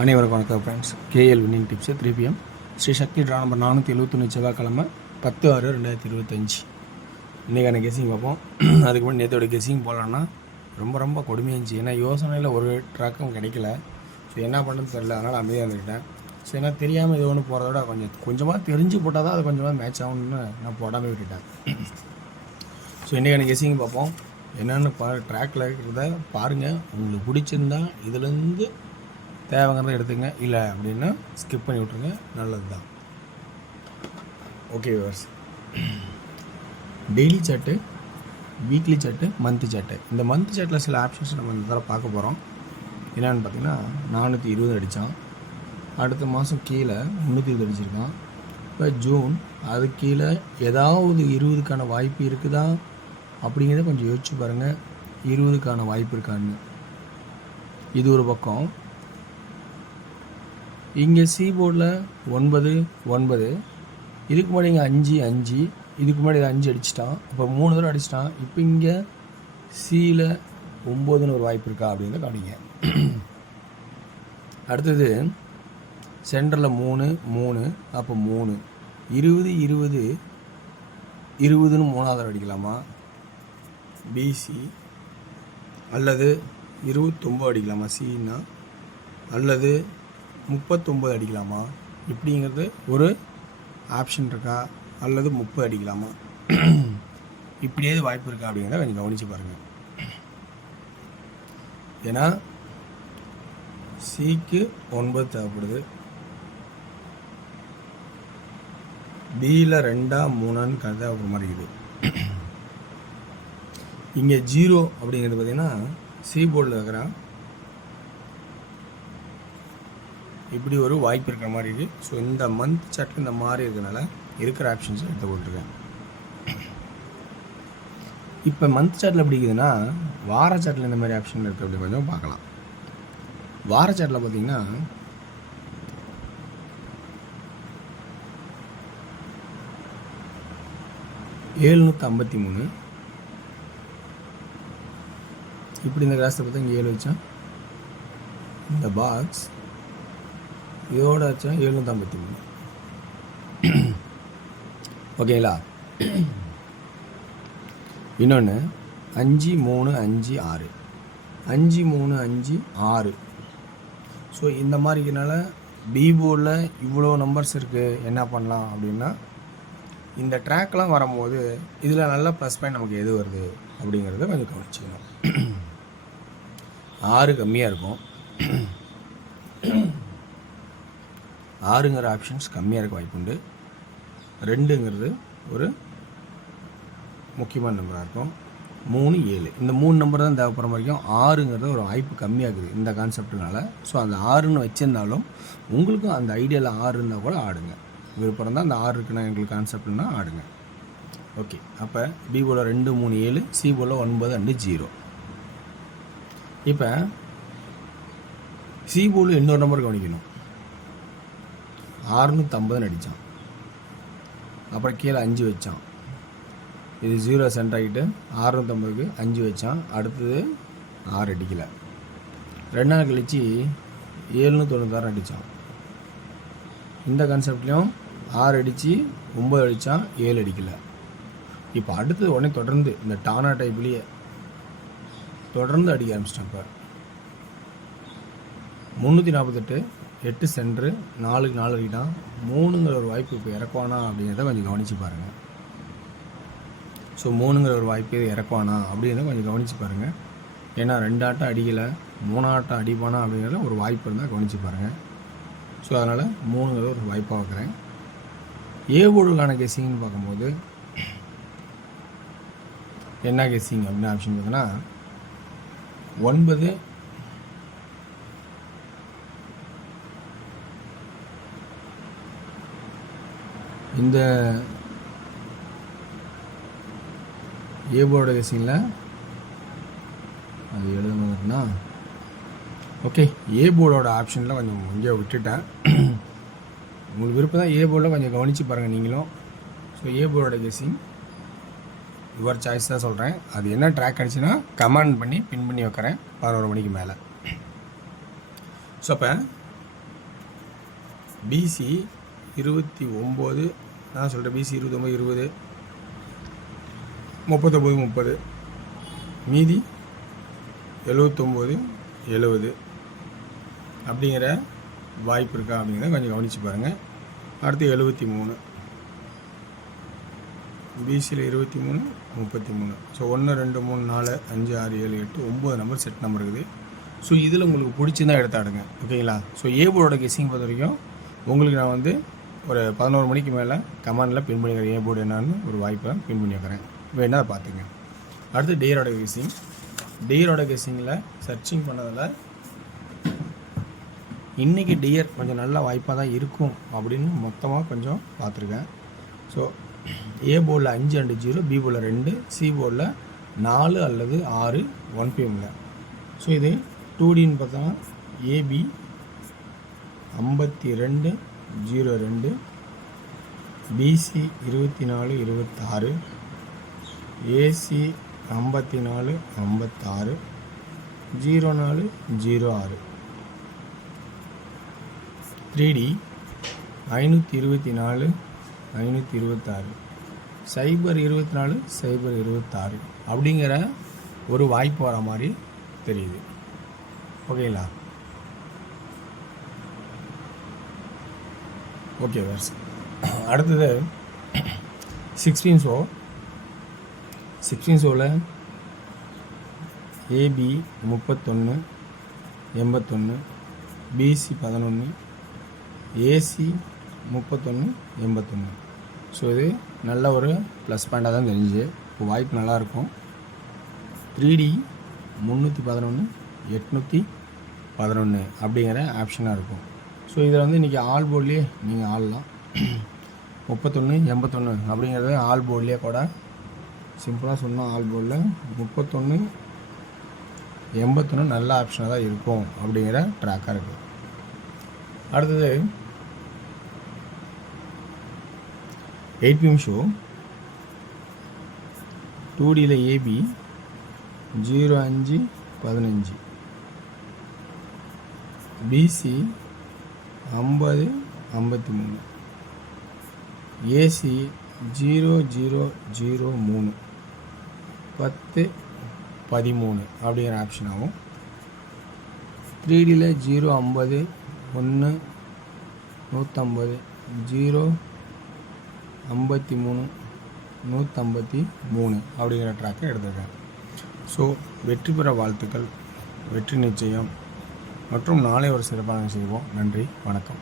அனைவருக்கும் வணக்கம் friends. KL winning tips 3 PM Sri Sakthi draw number 471 செவ்வாய்க்கிழமை 10/6/2025. இன்றைக்கான கெஸிங் பார்ப்போம். அதுக்கு முன்னாடி நேற்றோட கெஸிங் போகலான்னா ரொம்ப கொடுமையாக இருந்துச்சு. ஏன்னா யோசனையில் ஒரு ட்ராக்கும் கிடைக்கல. ஸோ என்ன பண்ணுறது தெரியல, அதனால் அமைதியாக இருந்துக்கிட்டேன். ஸோ ஏன்னா தெரியாமல் இது ஒன்று போகிறத விட கொஞ்சமாக தெரிஞ்சு போட்டால் தான் அது கொஞ்சமாக மேட்ச் ஆகணும்னு நான் போடாமல் விட்டுட்டேன். ஸோ இன்றைக்கான கெஸிங் பார்ப்போம். என்னென்னு ட்ராக்கில் இருக்கிறத பாருங்கள். உங்களுக்கு பிடிச்சிருந்தா இதுலேருந்து தேவைங்கிறத எடுத்துங்க, இல்லை அப்படின்னா ஸ்கிப் பண்ணி விட்ருங்க, நல்லது தான். Okay viewers, daily chart, weekly chart, month chart. இந்த மந்த் சார்ட்டில் சில ஆப்ஷன்ஸ் நம்ம இந்த தடவை பார்க்க போகிறோம். என்னென்னு பார்த்தீங்கன்னா 420 அடித்தான். அடுத்த மாதம் கீழே 320 அடிச்சிருக்கான். இப்போ ஜூன் அது கீழே ஏதாவது 20க்கான வாய்ப்பு இருக்குதா அப்படிங்கிறத கொஞ்சம் யோசிச்சு பாருங்கள். 20க்கான வாய்ப்பு இருக்கான்னு. இது ஒரு பக்கம். இங்கே சி போர்டில் 9 இதுக்கு முன்னாடி இங்கே 5 இதுக்கு முன்னாடி 5 அடிச்சிட்டான். இப்போ 3 தடவை அடிச்சிட்டான். இப்போ இங்கே சியில் 9ன்னு ஒரு வாய்ப்பு இருக்கா அப்படிங்கிறத கவனிங்க. அடுத்தது சென்டரில் 3 அப்போ 3 20ன்னு 3வது அடிக்கலாமா? பிசி அல்லது 29 அடிக்கலாமா சின்னா, அல்லது 39 அடிக்கலாமா? இப்படிங்கிறது ஒரு ஆப்ஷன் இருக்கா? அல்லது 30 அடிக்கலாமா? இப்படியாவது வாய்ப்பு இருக்கா அப்படிங்கிறத கொஞ்சம் கவனித்து பாருங்கள். ஏன்னா சிக்கு 9 தேவைப்படுது, பியில் 2 3 கதை ஒரு மாதிரி இருக்குது. இங்கே 0 அப்படிங்கிறது பார்த்திங்கன்னா சி போர்டில் இருக்கிறான். இப்படி ஒரு வாய்ப்பு இருக்கிற மாதிரி இருக்குது. ஸோ இந்த மந்த் சார்ட்டில் இந்த மாதிரி இருக்கிறனால இருக்கிற ஆப்ஷன்ஸை எடுத்து போட்டிருக்கேன். இப்போ மந்த் சார்ட்டில் எப்படி இருக்குதுன்னா, வார சார்ட்டில் இந்த மாதிரி ஆப்ஷன் இருக்குது அப்படி கொஞ்சம் பார்க்கலாம். வார சார்ட்டில் பார்த்தீங்கன்னா $753 இப்படி இந்த கிராஸில் பார்த்தா இங்கே 7 வச்சா, இந்த பாக்ஸ் இதோட வச்சா 753. ஓகேங்களா? இன்னொன்று 5 3 5 6 5 3 5 6. ஸோ இந்த மாதிரினால பி போர்டில் இவ்வளோ நம்பர்ஸ் இருக்குது. என்ன பண்ணலாம் அப்படின்னா, இந்த ட்ராக்லாம் வரும்போது இதில் நல்ல ப்ளஸ் பாயிண்ட் நமக்கு எது வருது அப்படிங்கிறத கொஞ்சம் கவனிச்சிக்கணும். 6 கம்மியாக இருக்கும். 6ங்கிற ஆப்ஷன்ஸ் கம்மியாக இருக்க வாய்ப்புண்டு. 2ங்கிறது ஒரு முக்கியமான நம்பராக இருக்கும். 3 7 இந்த 3 நம்பர் தான் தேவைப்படுற வரைக்கும் 6ங்கிறது ஒரு வாய்ப்பு கம்மியாகுது இந்த கான்செப்டுனால. ஸோ அந்த 6ன்னு வச்சுருந்தாலும் உங்களுக்கும் அந்த ஐடியாவில் 6 இருந்தால் கூட ஆடுங்க. விருப்பம் தான் அந்த 6 இருக்குன்னா எங்களுக்கு கான்செப்ட்னா ஆடுங்க. ஓகே, அப்போ பி போல 2 3 7, சி போல 9 2 0. இப்போ சி போர்டில் இன்னொரு நம்பர் கவனிக்கணும். 650 அடித்தான். அப்புறம் கீழே 5 வச்சான். இது 0 சென்ட் ஆகிட்டு 650க்கு 5 வச்சான். அடுத்தது 6 அடிக்கலை. 2 நாள் கழித்து 796 அடித்தான். இந்த கான்செப்ட்லேயும் 6 அடித்து 9 அடித்தான், 7 அடிக்கலை. இப்போ அடுத்தது உடனே தொடர்ந்து இந்த டானா டைப்லேயே தொடர்ந்து அடிக்க ஆரம்பிச்சிட்டேன். இப்போ 348 8 சென்ட்ரு 4க்கு 4 அடிக்கிட்டான். 3ங்கிற ஒரு வாய்ப்பு இப்போ இறக்குவானா அப்படிங்கிறத கொஞ்சம் கவனித்து பாருங்கள். ஸோ 3ங்கிற ஒரு வாய்ப்பு இறக்குவானா அப்படிங்கிறத கொஞ்சம் கவனித்து பாருங்கள். ஏன்னா 2 ஆட்டம் அடிக்கலை, 3 ஆட்டம் அடிப்பானா அப்படிங்கிறத ஒரு வாய்ப்பு இருந்தால் கவனித்து பாருங்கள். ஸோ அதனால் 3ங்கிற ஒரு வாய்ப்பாக வைக்கிறேன். ஏ போர்டுக்கான கெஸ்ஸிங்னு பார்க்கும்போது என்ன கெஸ்ஸிங் அப்படின்னு ஆப்ஷன் பார்த்தீங்கன்னா 9 இந்த ஏ போர்டு கெஸ்ஸிங்கில் அது எழுதணும்னா ஓகே, ஏ போர்டோட ஆப்ஷனில் கொஞ்சம் இங்கே விட்டுட்டேன். உங்களுக்கு விருப்பம் தான் ஏ போர்டில் கொஞ்சம் கவனித்து பாருங்கள் நீங்களும். ஸோ ஏ போர்டோட கெஸ்ஸிங் யுவர் சாய்ஸ் தான் சொல்கிறேன். அது என்ன ட்ராக் அடிச்சுன்னா கமெண்ட் பண்ணி பின் பண்ணி வைக்கிறேன் 11 மணிக்கு மேலே. ஸோ அப்போ பிசி 29, நான் சொல்கிறேன் பிசி 29 20 39 30, மீதி 79 70 அப்படிங்கிற வாய்ப்பு இருக்கா அப்படிங்கிறத கொஞ்சம் கவனித்து பாருங்கள். அடுத்து 73, பிசியில் 23 33. ஸோ 1 2 3 4 5 6 7 8 9 நம்பர் செட் நம்பர் இருக்குது. ஸோ இதில் உங்களுக்கு பிடிச்சிருந்தா எடுத்தாடுங்க, ஓகேங்களா. ஸோ ஏ போர்டோட கெஸ்ஸிங் பொறுத்த வரைக்கும் உங்களுக்கு நான் வந்து ஒரு 11 மணிக்கு மேலே கமெண்டில் பின் பண்ணிக்கிறேன் ஏ போர்டு என்னான்னு ஒரு வாய்ப்பை பின் பண்ணி வைக்கிறேன், வேணால் அதை பார்த்துங்க. அடுத்து டேயரோட கெஸ்ஸிங். டேயரோட கெஸ்ஸிங்கில் சர்ச்சிங் பண்ணதில் இன்றைக்கி டியர் கொஞ்சம் நல்ல வாய்ப்பாக தான் இருக்கும் அப்படின்னு மொத்தமாக கொஞ்சம் பார்த்துருக்கேன். ஸோ ஏ போர்டில் 5 அண்ட் 0, பி போர்டில் 2, சி போர்டில் 4 அல்லது 6 1 PM. ஸோ இது 2Dன்னு பார்த்தோம்னா ஏபி 52 02, பிசி 24 26, ஏசி 54 56 04 06, 3D 524 526, 024 026 அப்படிங்கிற ஒரு வாய்ப்பு வர மாதிரி தெரியுது, ஓகேங்களா. ஓகே வேர்ஸ். அடுத்தது 16 ஷோ. 16 ஷோவில் ஏபி 31 81, பிசி 11, ஏசி 31 81. ஸோ இது நல்ல ஒரு ப்ளஸ் பாயிண்டாக தான் தெரிஞ்சுது, இப்போ வாய்ப்பு நல்லாயிருக்கும். 3D 311 811 அப்படிங்கிற ஆப்ஷனாக இருக்கும். ஸோ இதில் வந்து இன்றைக்கி ஆல் போர்ட்லேயே நீங்கள் ஆடலாம். 31 81 அப்படிங்கிறது ஆல் போர்ட்லேயே கூட சிம்பிளாக சொன்னால் ஆல் போர்டில் 31 81 நல்ல ஆப்ஷனாக தான் இருக்கும் அப்படிங்கிற ட்ராக்காக இருக்குது. அடுத்தது 8 PM ஷோ. 2Dயில் ஏபி 05 15, பிசி 50 53, ஏசி 0003 10 13 அப்படிங்கிற ஆப்ஷன் ஆகும். 3Dயில் 050 1 150 0 53 153 அப்படிங்கிற ட்ராக்கை எடுத்துருக்கேன். ஸோ வெற்றி பெற வாழ்த்துக்கள், வெற்றி நிச்சயம் மற்றும் நாளை ஒரு சிறப்பான செய்வோம். நன்றி, வணக்கம்.